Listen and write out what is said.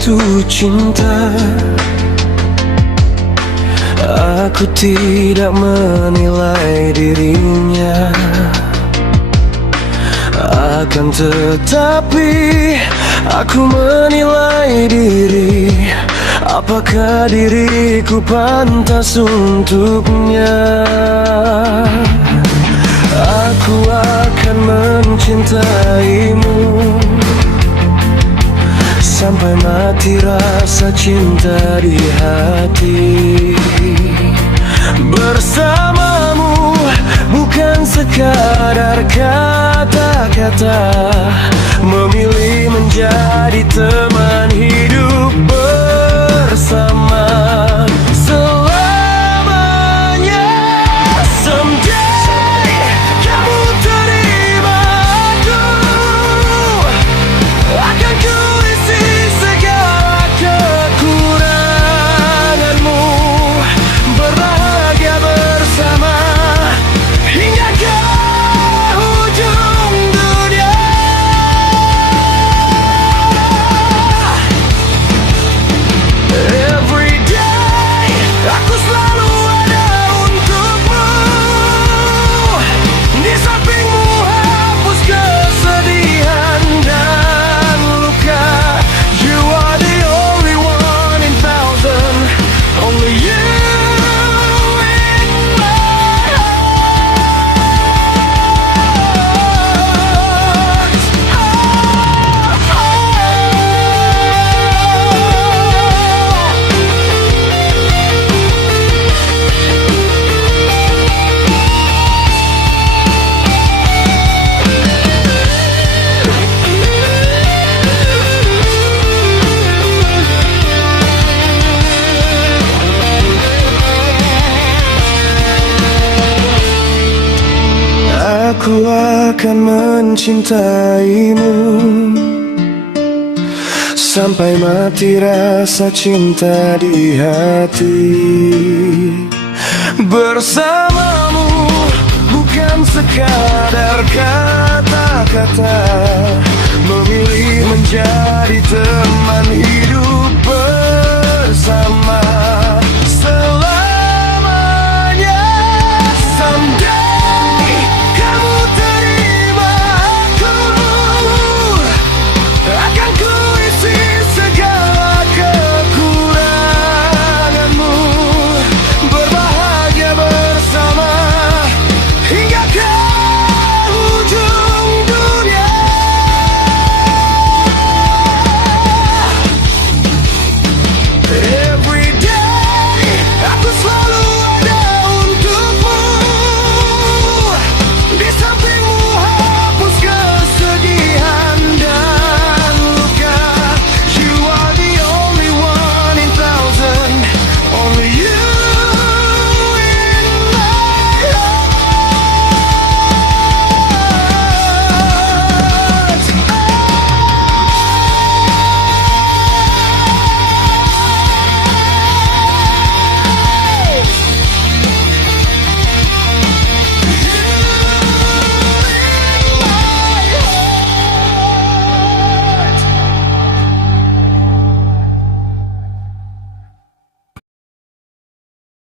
jatuh cinta. Aku tidak menilai dirinya, akan tetapi aku menilai diri. Apakah diriku pantas untuknya? Aku akan mencintaimu sampai mati rasa cinta di hati. Bersamamu bukan sekadar kata-kata, memilih menjadi teman hidup bersama selamanya. Someday kamu terima aku, akan kuisi segala kekuranganmu, berbahagia bersama hingga ke ujung dunia. Every day aku selalu ada untukmu, di sampingmu hapus kesedihan dan luka. You are the only one in thousand, only you in my Aku akan mencintaimu sampai mati rasa cinta di hati. Bersamamu bukan sekadar kata-kata, memilih menjadi teman hidup bersama